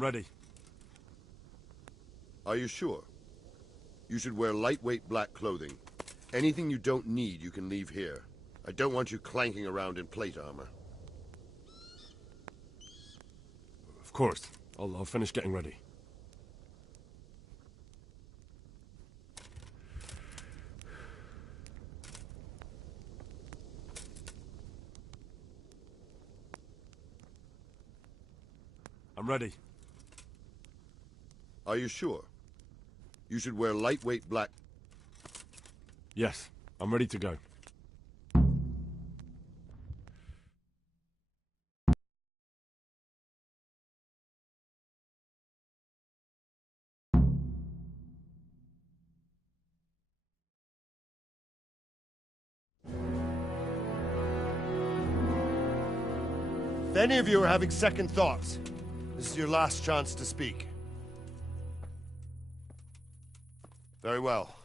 I'm ready. Are you sure? You should wear lightweight black clothing. Anything you don't need, you can leave here. I don't want you clanking around in plate armor. Of course. I'll finish getting ready. I'm ready. Are you sure? You should wear lightweight black... Yes, I'm ready to go. If any of you are having second thoughts, this is your last chance to speak. Very well.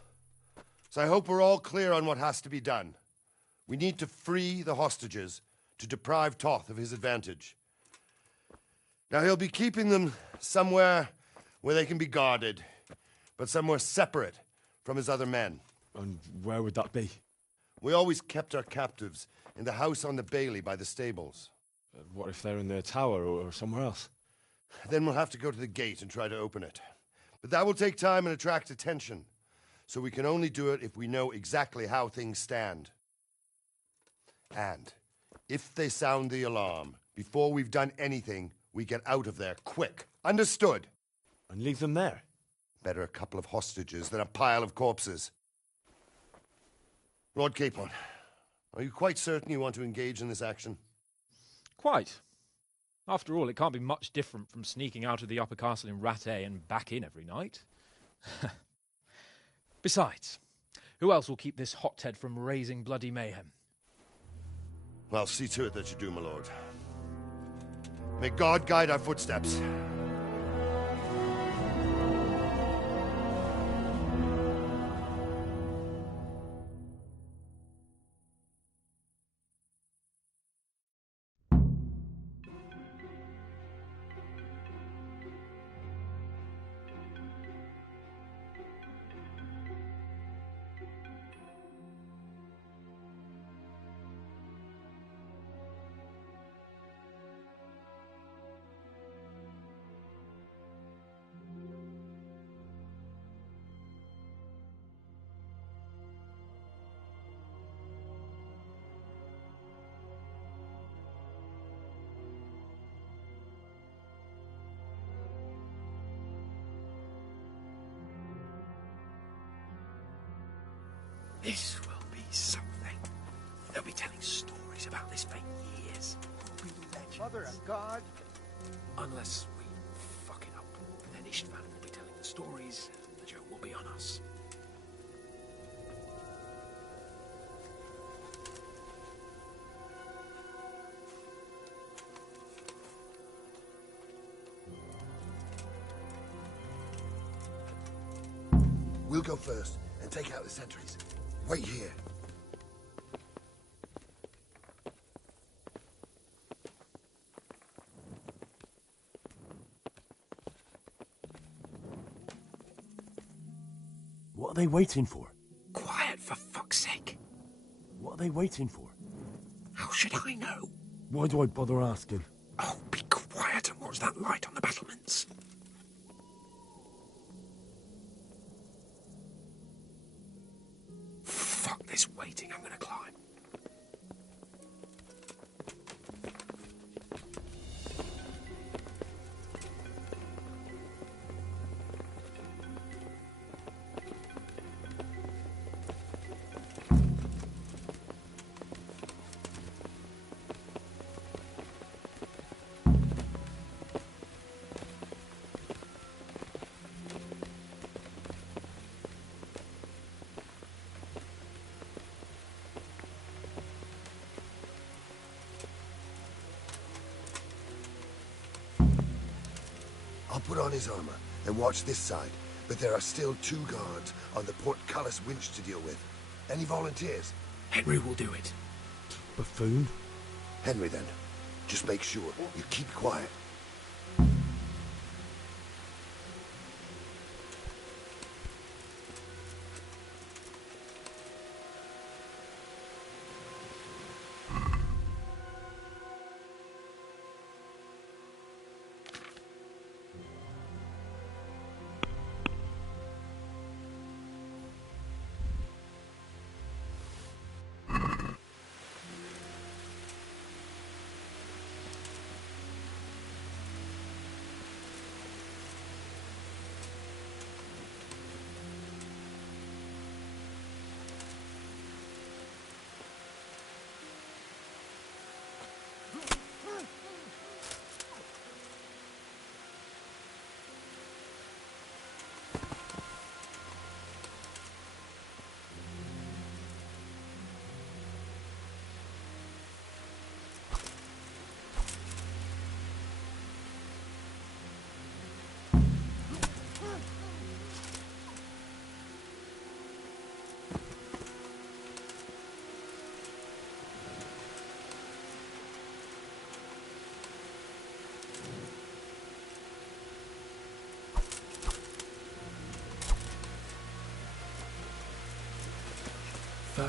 So I hope we're all clear on what has to be done. We need to free the hostages to deprive Toth of his advantage. Now he'll be keeping them somewhere where they can be guarded, but somewhere separate from his other men. And where would that be? We always kept our captives in the house on the Bailey by the stables. What if they're in their tower or somewhere else? Then we'll have to go to the gate and try to open it. But that will take time and attract attention. So we can only do it if we know exactly how things stand. And if they sound the alarm, before we've done anything, we get out of there quick. Understood? And leave them there? Better a couple of hostages than a pile of corpses. Lord Capon, are you quite certain you want to engage in this action? Quite. After all, it can't be much different from sneaking out of the upper castle in Rattay and back in every night. Besides, who else will keep this hothead from raising bloody mayhem? Well, see to it that you do, my lord. May God guide our footsteps. This will be something. They'll be telling stories about this for years. We'll be legends. Mother of God. Unless we fuck it up. Then Istvan will be telling the stories, and the joke will be on us. We'll go first and take out the sentries. Wait here. What are they waiting for? Quiet, for fuck's sake. What are they waiting for? How should I know? Why do I bother asking? Oh, be quiet and watch that light on the battlements. Fuck this waiting, I'm gonna climb. I'll put on his armor and watch this side, but there are still 2 guards on the portcullis winch to deal with. Any volunteers? Henry will do it. Buffoon? Henry, then. Just make sure you keep quiet.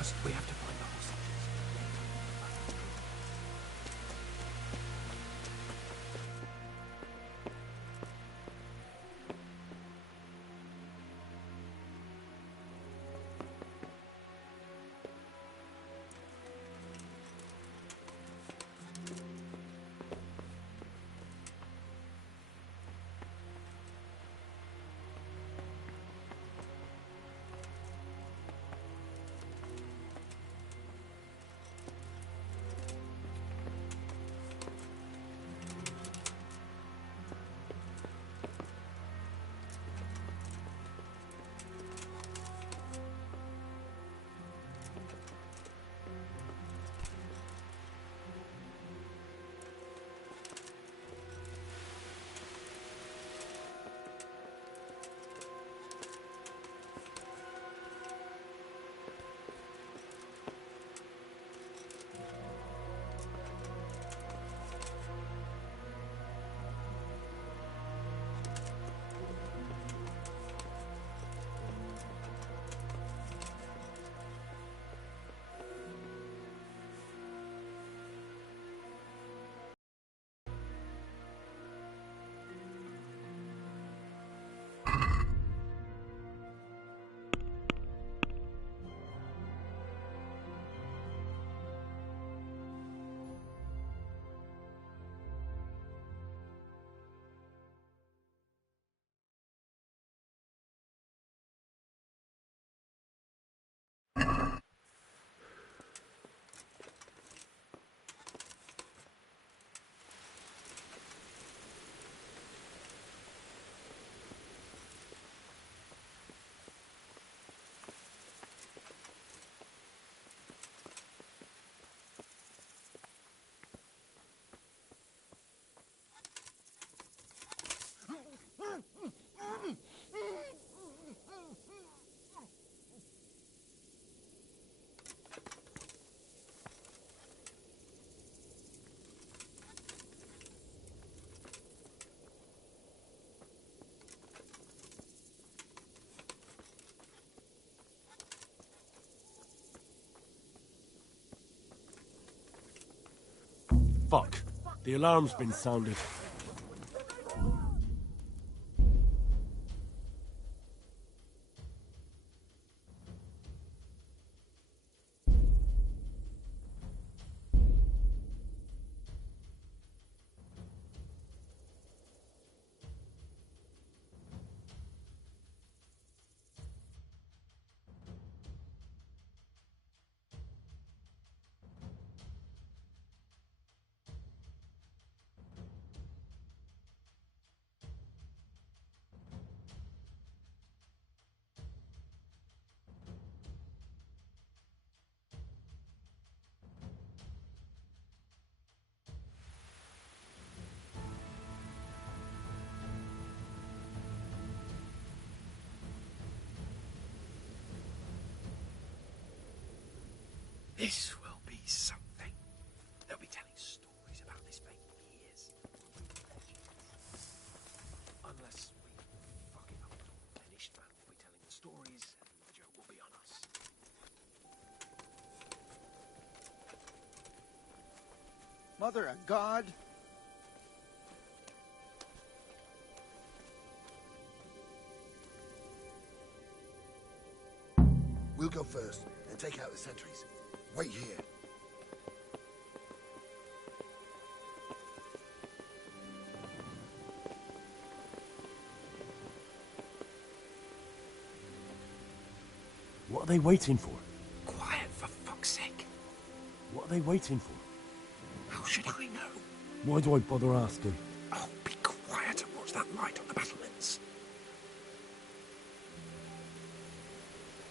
First, we have to find the hostages. Fuck. The alarm's been sounded. This will be something. They'll be telling stories about this place for years. Unless we fuck it up, then Ishvan will be telling the stories, and the joke will be on us. Mother of God? We'll go first and take out the sentries. Wait here. What are they waiting for? Quiet, for fuck's sake. What are they waiting for? How should I know? Why do I bother asking? Oh, be quiet and watch that light on the battlements.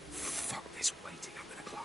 Fuck this waiting, I'm gonna climb.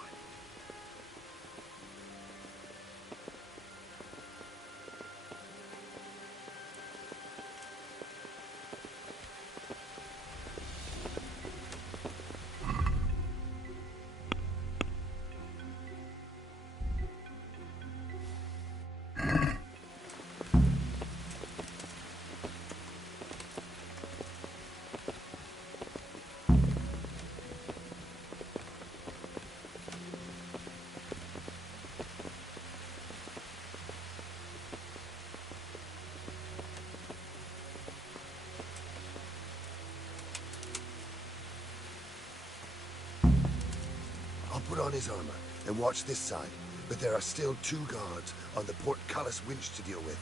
on his armor and watch this side, but there are still 2 guards on the portcullis winch to deal with.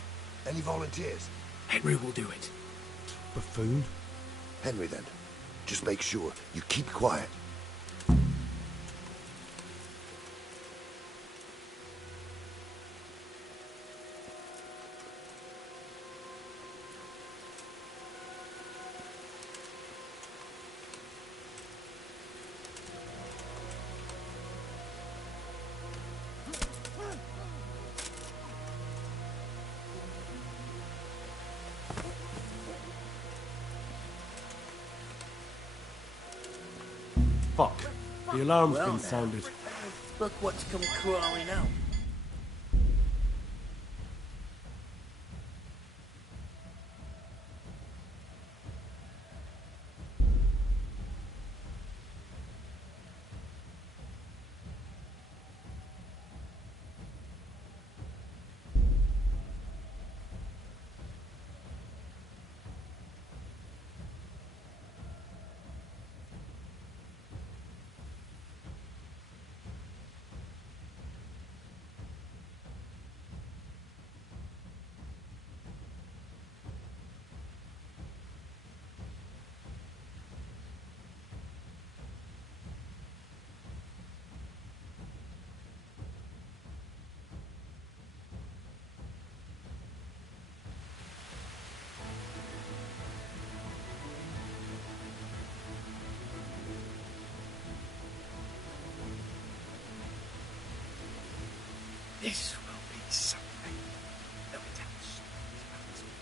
Any volunteers? Henry will do it. Buffoon? Henry, then. Just make sure you keep quiet. Fuck. The alarm's been sounded. Look what's come crawling out. This will be something. Let me tell stories about this place.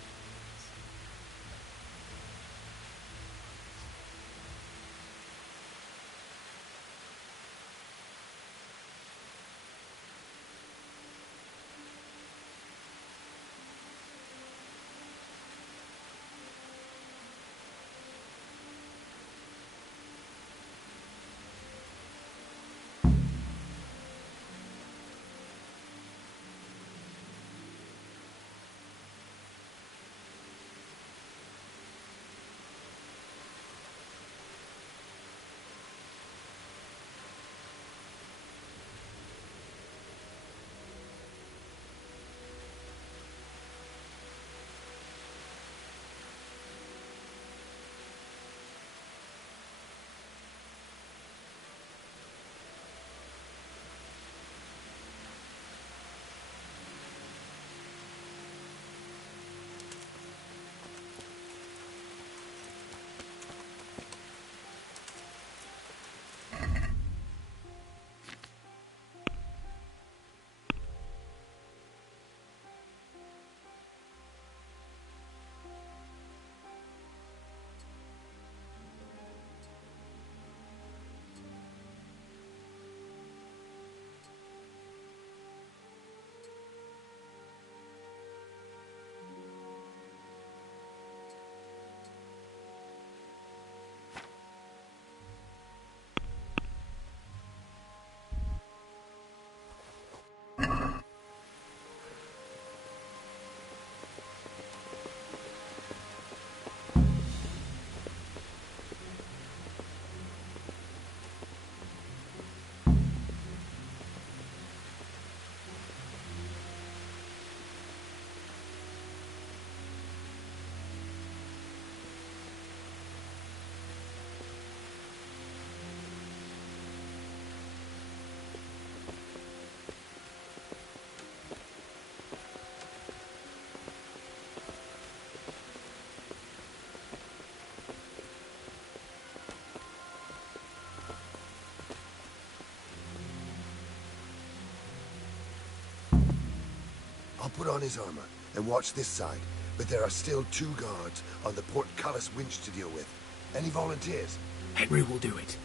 I'll put on his armor and watch this side, but there are still 2 guards on the portcullis winch to deal with. Any volunteers? Henry will do it.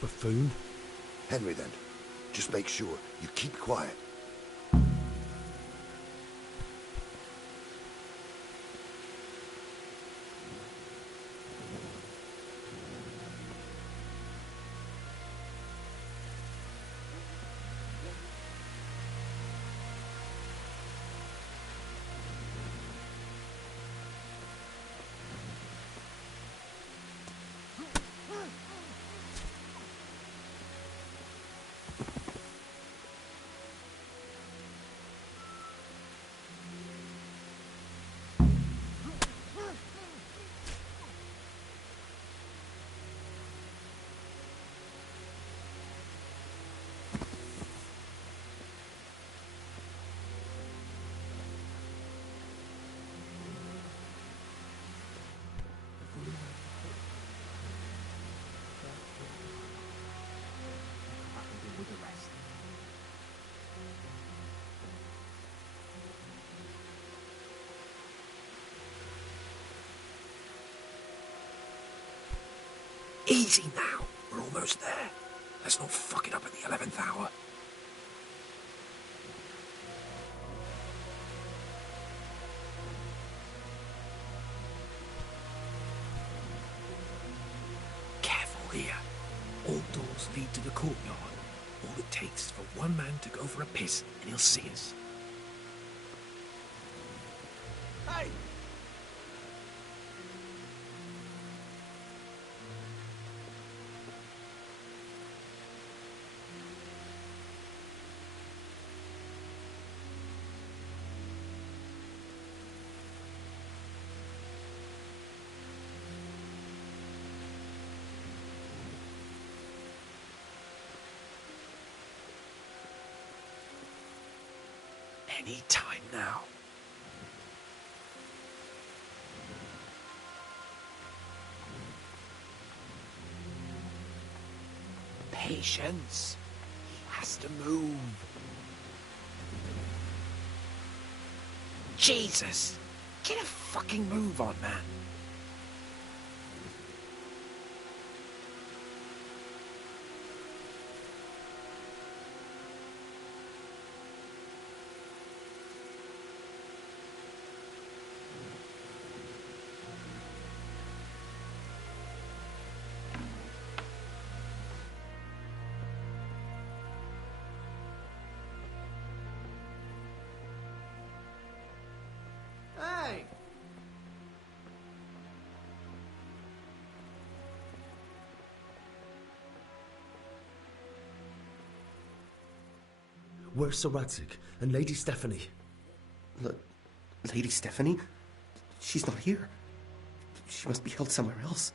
Buffoon? Henry, then. Just make sure you keep quiet. Easy now. We're almost there. Let's not fuck it up at the 11th hour. Careful here. All doors lead to the courtyard. All it takes is for one man to go for a piss and he'll see us. Hey! Any time now. Patience. He has to move. Jesus! Get a fucking move on, man. Hey! Where's Sir Radzig and Lady Stephanie? Lady Stephanie? She's not here. She must be held somewhere else.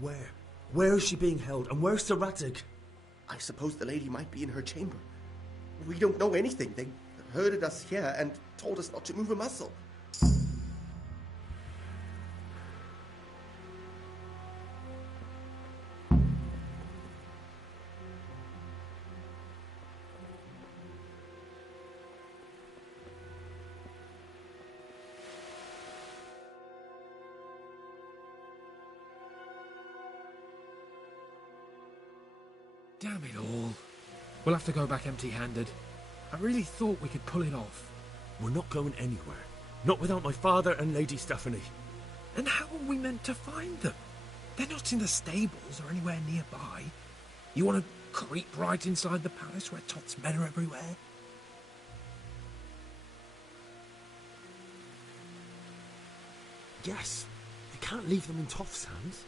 Where? Where is she being held? And where's Sir Radzig? I suppose the lady might be in her chamber. We don't know anything. They herded us here and told us not to move a muscle. Damn it all. We'll have to go back empty-handed. I really thought we could pull it off. We're not going anywhere. Not without my father and Lady Stephanie. And how are we meant to find them? They're not in the stables or anywhere nearby. You want to creep right inside the palace where Toth's men are everywhere? Yes. You can't leave them in Toth's hands.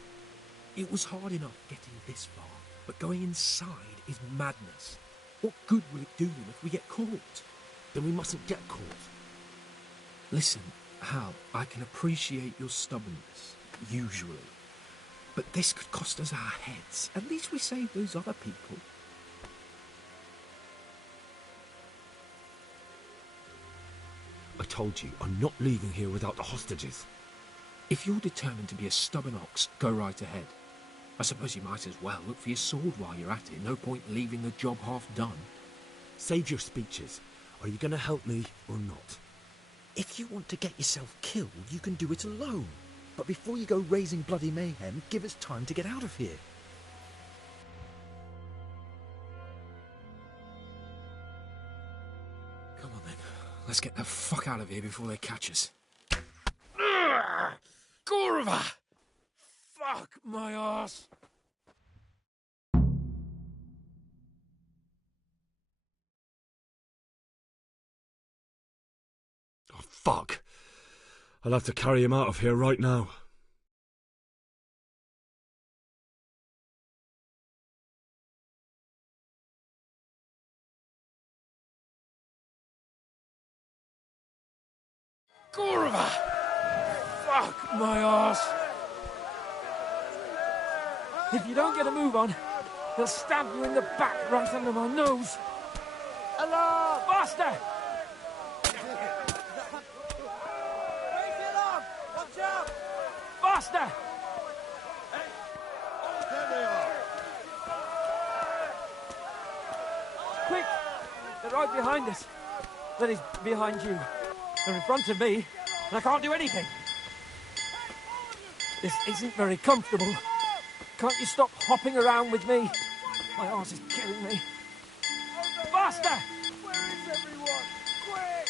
It was hard enough getting this far, but going inside is madness. What good will it do them if we get caught? Then we mustn't get caught. Listen, Hal, I can appreciate your stubbornness, usually. But this could cost us our heads. At least we saved those other people. I told you, I'm not leaving here without the hostages. If you're determined to be a stubborn ox, go right ahead. I suppose you might as well look for your sword while you're at it. No point leaving the job half done. Save your speeches. Are you going to help me or not? If you want to get yourself killed, you can do it alone. But before you go raising bloody mayhem, give us time to get out of here. Come on then. Let's get the fuck out of here before they catch us. Gorva! Fuck my arse! Oh, fuck. I'll have to carry him out of here right now. Gorva! Fuck my arse! If you don't get a move on, they'll stab you in the back right under my nose. Alarm! Faster! Watch out! Faster! There they are. Quick! They're right behind us. That is, behind you. They're in front of me, and I can't do anything. This isn't very comfortable. Can't you stop hopping around with me? My arse is killing me. Faster! Where is everyone? Quick!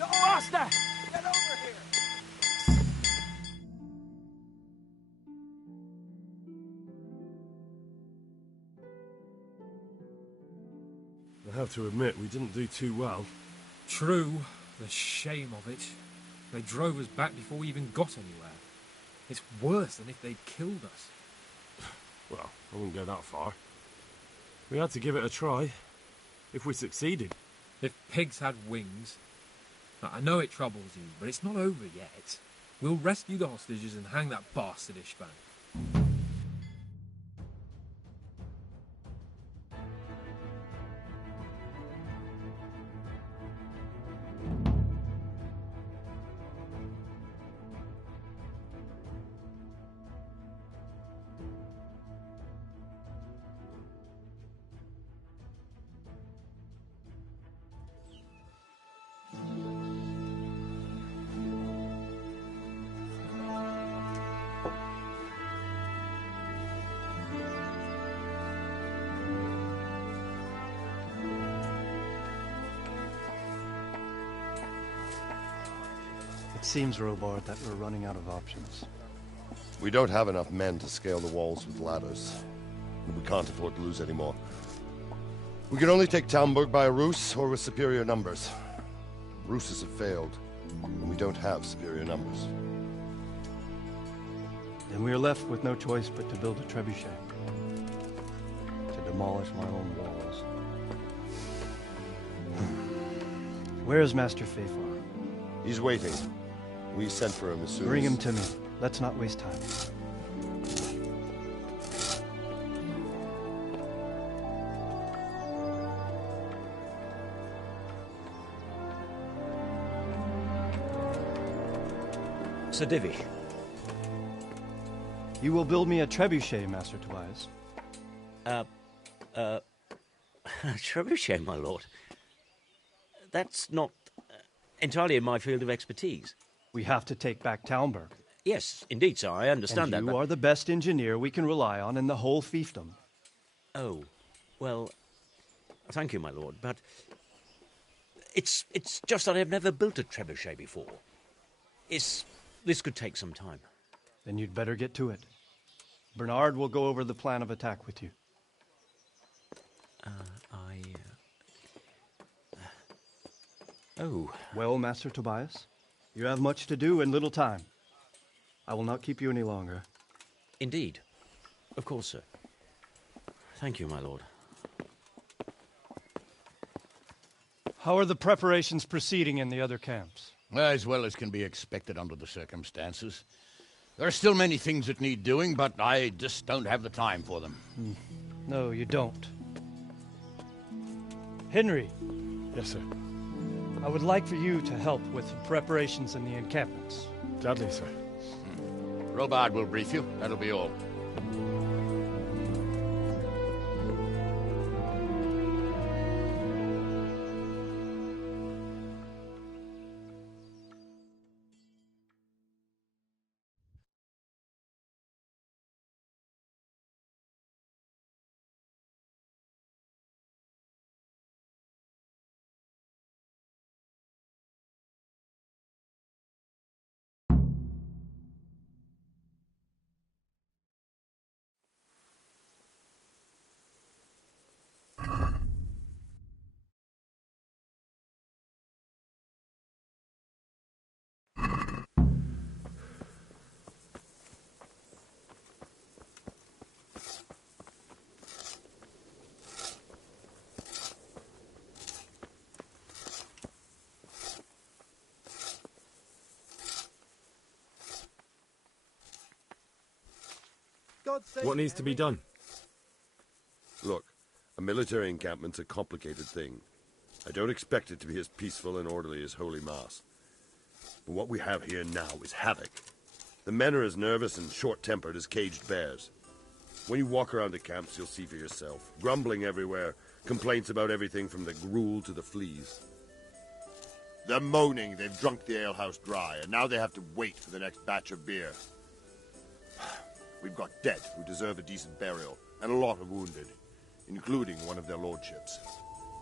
Faster! Get over here! I have to admit, we didn't do too well. True. The shame of it. They drove us back before we even got anywhere. It's worse than if they'd killed us. Well, I wouldn't go that far. We had to give it a try. If we succeeded. If pigs had wings... I know it troubles you, but it's not over yet. We'll rescue the hostages and hang that bastard Ishvan. It seems, Robard, that we're running out of options. We don't have enough men to scale the walls with ladders. And we can't afford to lose any more. We can only take Talmberg by a ruse or with superior numbers. Ruses have failed, and we don't have superior numbers. Then we are left with no choice but to build a trebuchet. To demolish my own walls. Where is Master Fafar? He's waiting. We sent for him as soon as... Bring him to me. Let's not waste time. Sir Divy. You will build me a trebuchet, Master Tobias. Trebuchet, my lord. That's not entirely in my field of expertise. We have to take back Talmberg. Yes, indeed, sir, I understand and that. You are the best engineer we can rely on in the whole fiefdom. Oh, well, thank you, my lord, but it's just that I've never built a trebuchet before. This could take some time. Then you'd better get to it. Bernard will go over the plan of attack with you. Oh. Well, Master Tobias, you have much to do and little time. I will not keep you any longer. Indeed. Of course, sir. Thank you, my lord. How are the preparations proceeding in the other camps? As well as can be expected under the circumstances. There are still many things that need doing, but I just don't have the time for them. No, you don't. Henry. Yes, sir. I would like for you to help with the preparations in the encampments. Gladly, sir. Robard will brief you. That'll be all. What needs to be done? Look, a military encampment's a complicated thing. I don't expect it to be as peaceful and orderly as Holy Mass. But what we have here now is havoc. The men are as nervous and short-tempered as caged bears. When you walk around the camps, you'll see for yourself. Grumbling everywhere, complaints about everything from the gruel to the fleas. They're moaning they've drunk the alehouse dry, and now they have to wait for the next batch of beer. We've got dead who deserve a decent burial, and a lot of wounded, including one of their lordships.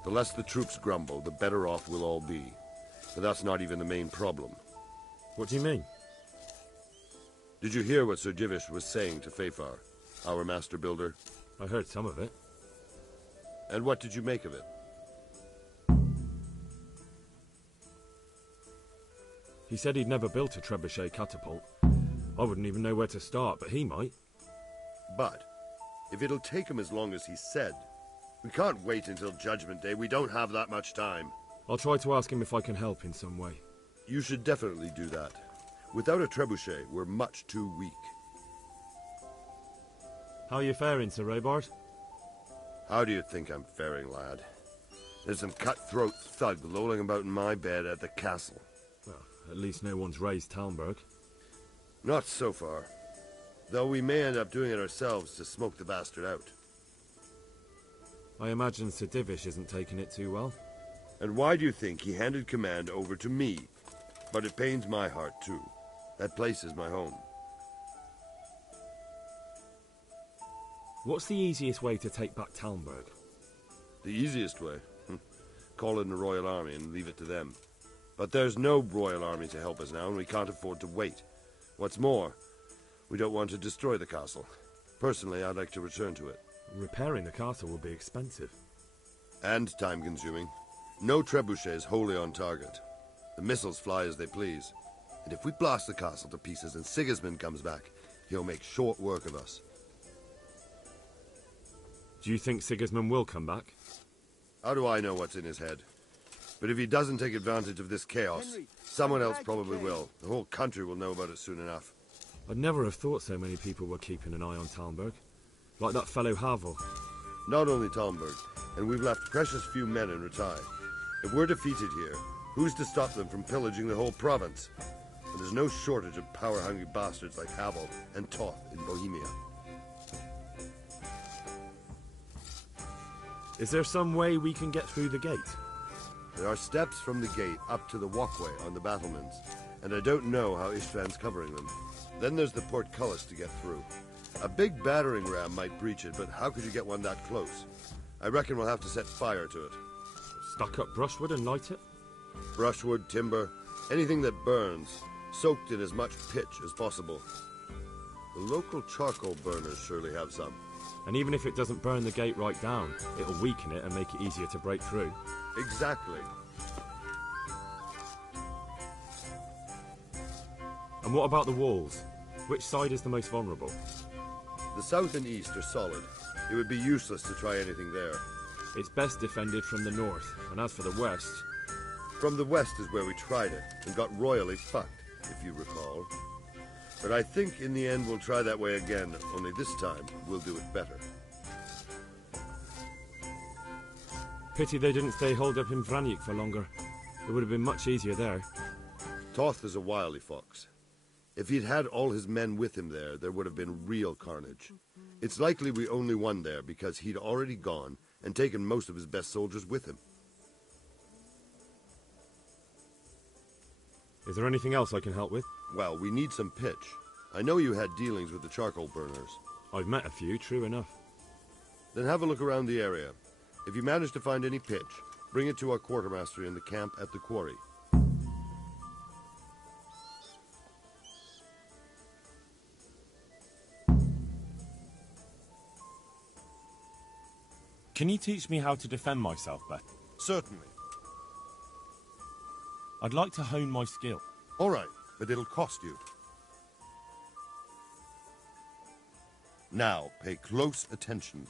The less the troops grumble, the better off we'll all be. But that's not even the main problem. What do you mean? Did you hear what Sir Divish was saying to Fafar, our master builder? I heard some of it. And what did you make of it? He said he'd never built a trebuchet catapult. I wouldn't even know where to start, but he might. But, if it'll take him as long as he said, we can't wait until Judgment Day. We don't have that much time. I'll try to ask him if I can help in some way. You should definitely do that. Without a trebuchet, we're much too weak. How are you faring, Sir Robard? How do you think I'm faring, lad? There's some cutthroat thug lolling about in my bed at the castle. Well, at least no one's raised Talmberg. Not so far. Though we may end up doing it ourselves to smoke the bastard out. I imagine Sir Divish isn't taking it too well. And why do you think he handed command over to me? But it pains my heart, too. That place is my home. What's the easiest way to take back Talmberg? The easiest way? Call in the Royal Army and leave it to them. But there's no Royal Army to help us now, and we can't afford to wait. What's more, we don't want to destroy the castle. Personally, I'd like to return to it. Repairing the castle will be expensive. And time-consuming. No trebuchet is wholly on target. The missiles fly as they please. And if we blast the castle to pieces and Sigismund comes back, he'll make short work of us. Do you think Sigismund will come back? How do I know what's in his head? But if he doesn't take advantage of this chaos, someone else probably will. The whole country will know about it soon enough. I'd never have thought so many people were keeping an eye on Talmberg. Like that fellow Havel. Not only Talmberg, and we've left precious few men in Rattay. If we're defeated here, who's to stop them from pillaging the whole province? And there's no shortage of power-hungry bastards like Havel and Toth in Bohemia. Is there some way we can get through the gate? There are steps from the gate up to the walkway on the battlements, and I don't know how Istvan's covering them. Then there's the portcullis to get through. A big battering ram might breach it, but how could you get one that close? I reckon we'll have to set fire to it. Stack up brushwood and light it? Brushwood, timber, anything that burns, soaked in as much pitch as possible. The local charcoal burners surely have some. And even if it doesn't burn the gate right down, it'll weaken it and make it easier to break through. Exactly. And what about the walls? Which side is the most vulnerable? The south and east are solid. It would be useless to try anything there. It's best defended from the north, and as for the west... From the west is where we tried it, and got royally fucked, if you recall. But I think in the end we'll try that way again, only this time we'll do it better. Pity they didn't stay holed up in Vranic for longer. It would have been much easier there. Toth is a wily fox. If he'd had all his men with him there would have been real carnage. It's likely we only won there because he'd already gone and taken most of his best soldiers with him. Is there anything else I can help with? Well, we need some pitch. I know you had dealings with the charcoal burners. I've met a few, true enough. Then have a look around the area. If you manage to find any pitch, bring it to our quartermaster in the camp at the quarry. Can you teach me how to defend myself better? Certainly. I'd like to hone my skill. All right, but it'll cost you. Now, pay close attention.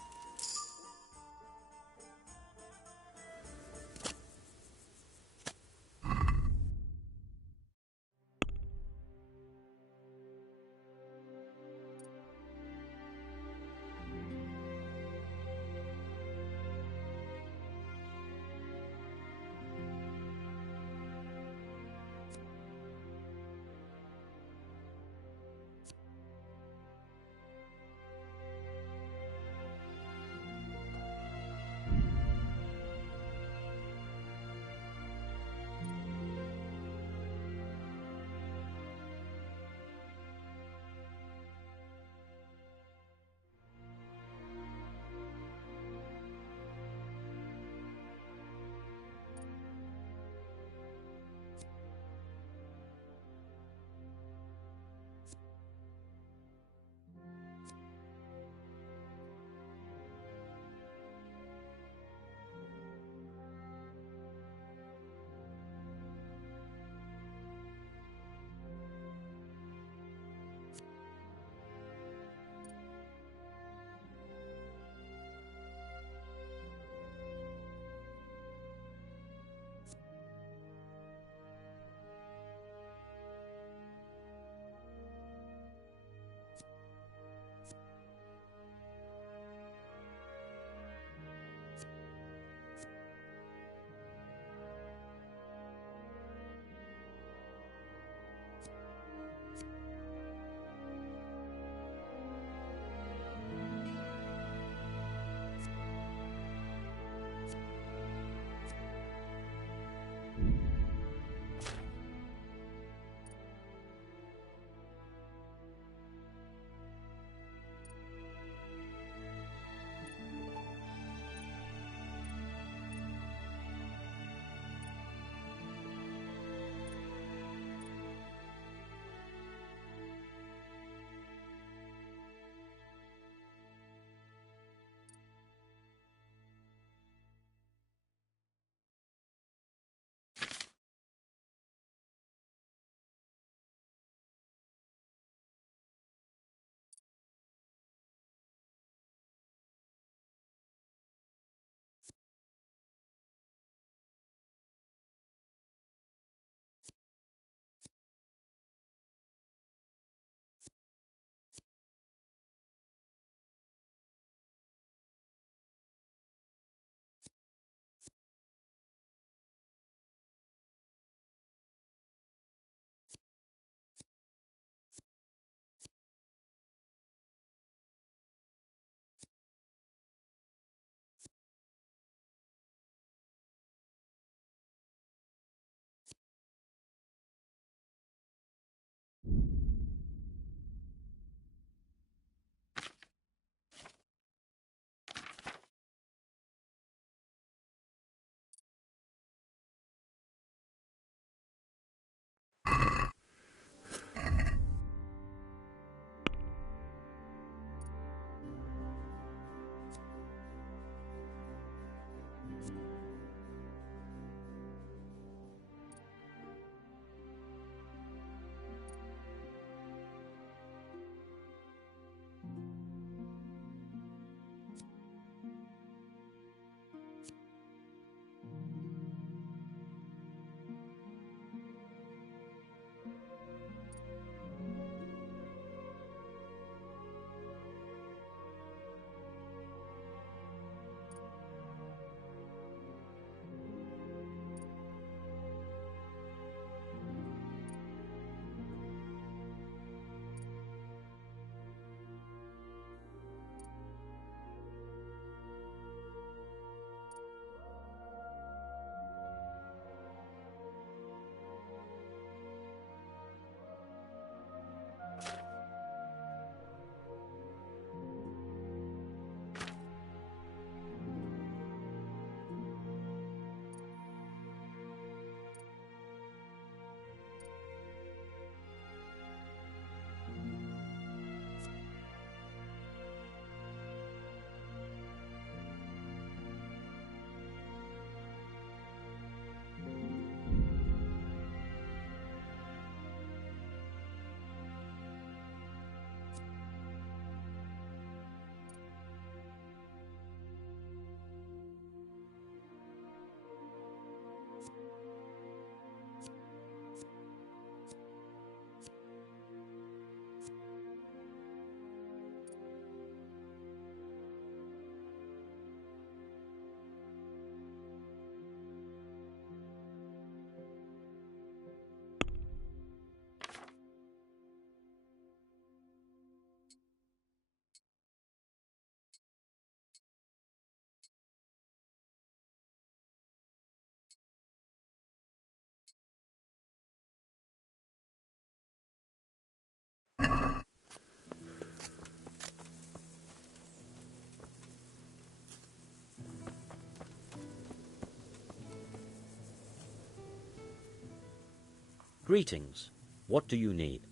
Greetings. What do you need?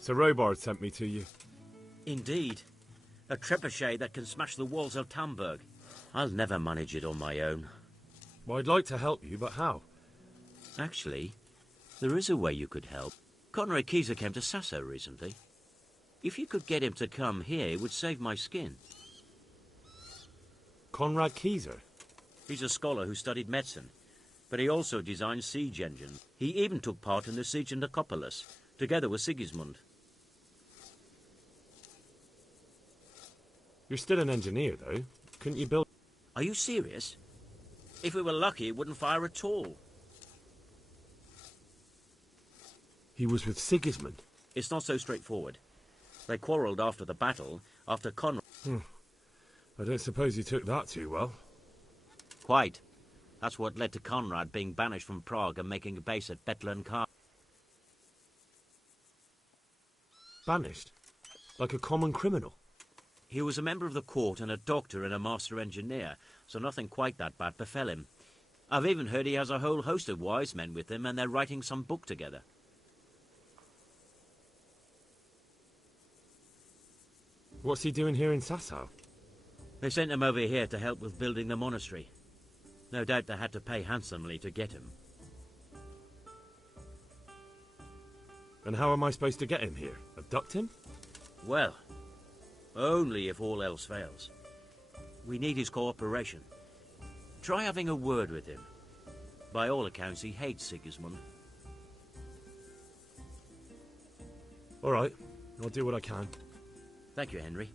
Sir Robard sent me to you. Indeed. A trebuchet that can smash the walls of Tamburg. I'll never manage it on my own. Well, I'd like to help you, but how? Actually, there is a way you could help. Conrad Keyser came to Sasso recently. If you could get him to come here, it would save my skin. Conrad Keyser? He's a scholar who studied medicine, but he also designed siege engines. He even took part in the siege of Nicopolis, together with Sigismund. You're still an engineer, though. Couldn't you build... Are you serious? If we were lucky, it wouldn't fire at all. He was with Sigismund? It's not so straightforward. They quarrelled after the battle, after Conrad... I don't suppose you took that too well. Quite. That's what led to Conrad being banished from Prague and making a base at Betlen Castle. Banished? Like a common criminal? He was a member of the court and a doctor and a master engineer, so nothing quite that bad befell him. I've even heard he has a whole host of wise men with him, and they're writing some book together. What's he doing here in Sasau? They sent him over here to help with building the monastery. No doubt they had to pay handsomely to get him. And how am I supposed to get him here? Abduct him? Well, only if all else fails. We need his cooperation. Try having a word with him. By all accounts, he hates Sigismund. All right, I'll do what I can. Thank you, Henry.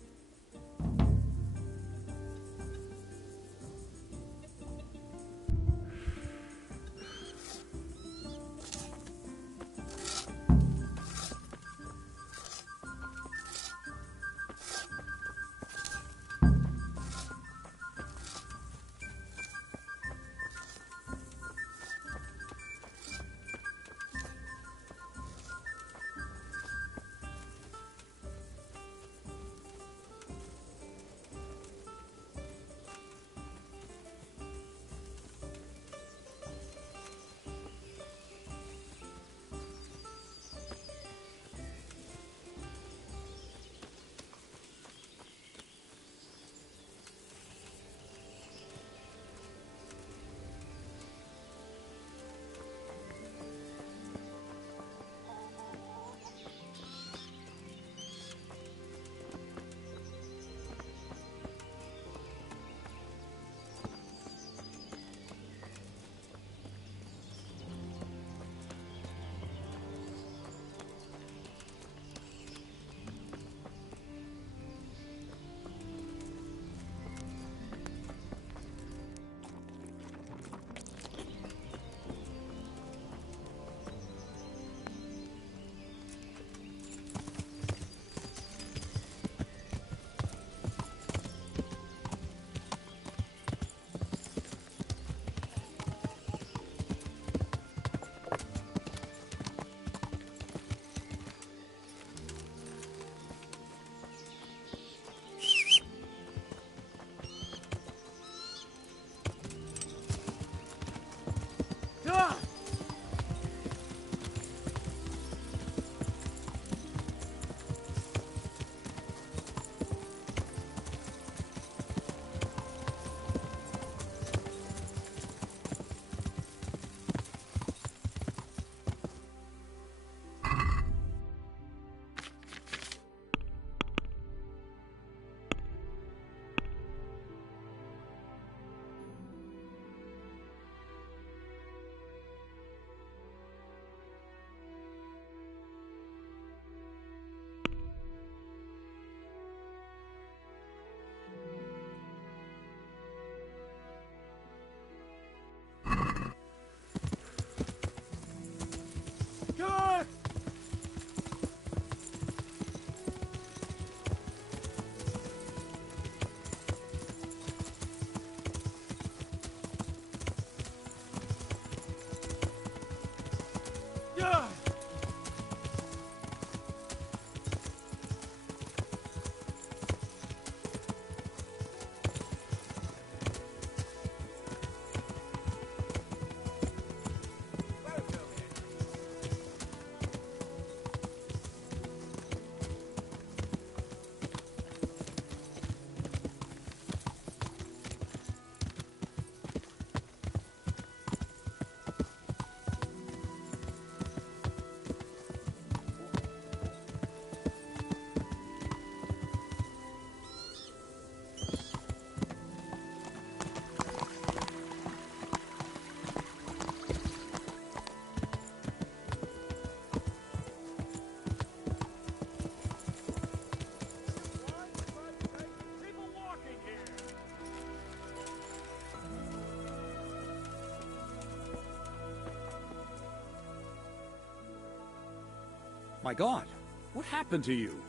My God, what happened to you?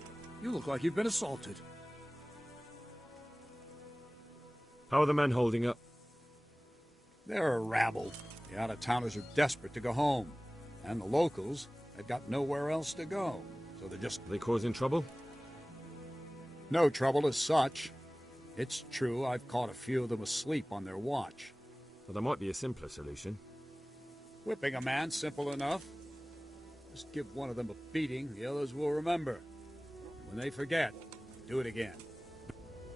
You look like you've been assaulted. How are the men holding up? They're a rabble. The out-of-towners are desperate to go home. And the locals, they've got nowhere else to go. So they're just... Are they causing trouble? No trouble as such. It's true I've caught a few of them asleep on their watch. Well, there might be a simpler solution. Whipping a man, simple enough. Just give one of them a beating, the others will remember. When they forget, do it again.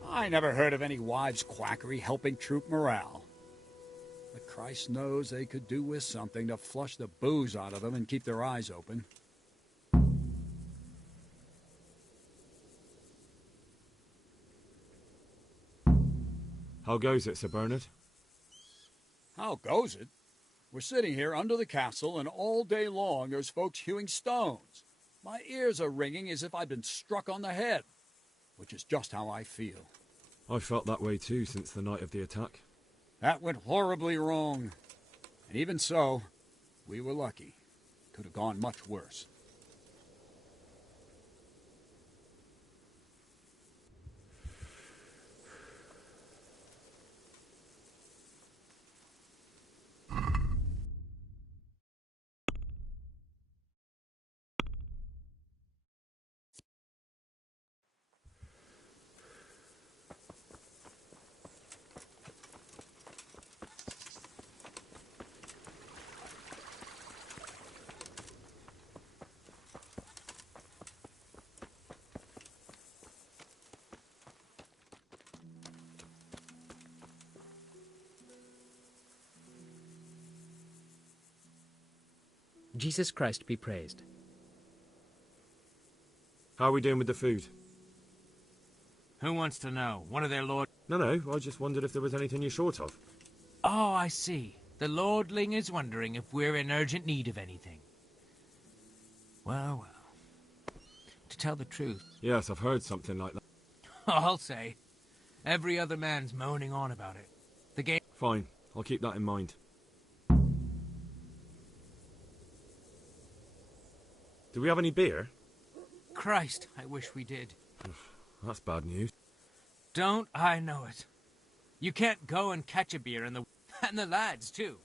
I never heard of any wives' quackery helping troop morale. But Christ knows they could do with something to flush the booze out of them and keep their eyes open. How goes it, Sir Bernard? How goes it? We're sitting here under the castle, and all day long there's folks hewing stones. My ears are ringing as if I'd been struck on the head, which is just how I feel. I felt that way too since the night of the attack. That went horribly wrong. And even so, we were lucky. Could have gone much worse. Jesus Christ be praised. How are we doing with the food? Who wants to know? One of their lord... No, I just wondered if there was anything you're short of. Oh, I see. The lordling is wondering if we're in urgent need of anything. Well, well. To tell the truth... Yes, I've heard something like that. I'll say. Every other man's moaning on about it. The game... Fine, I'll keep that in mind. Do we have any beer? Christ, I wish we did. That's bad news. Don't I know it? You can't go and catch a beer and the lads, too.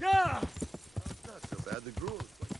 Yeah! Not so bad, the gruel is quite...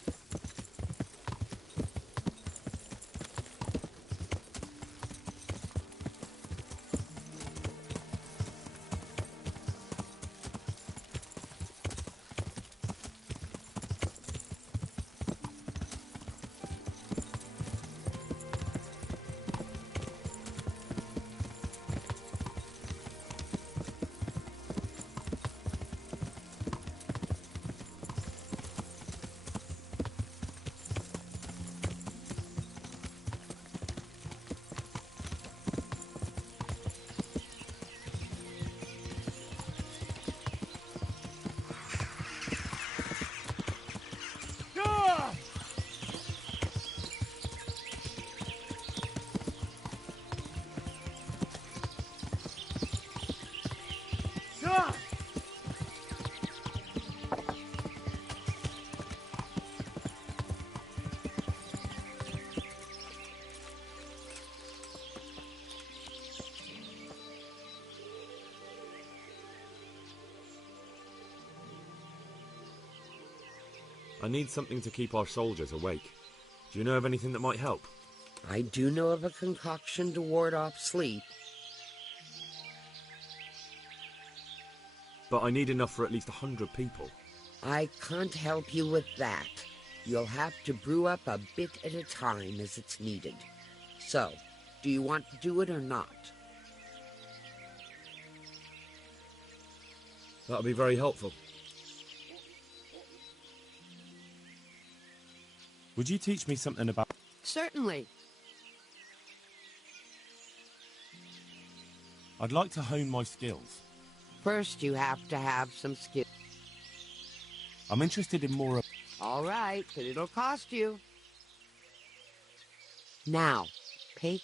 I need something to keep our soldiers awake. Do you know of anything that might help? I do know of a concoction to ward off sleep. But I need enough for at least 100 people. I can't help you with that. You'll have to brew up a bit at a time as it's needed. So, do you want to do it or not? That'll be very helpful. Would you teach me something about... Certainly. I'd like to hone my skills. First, you have to have some skill. I'm interested in more of... All right, but it'll cost you. Now, pay...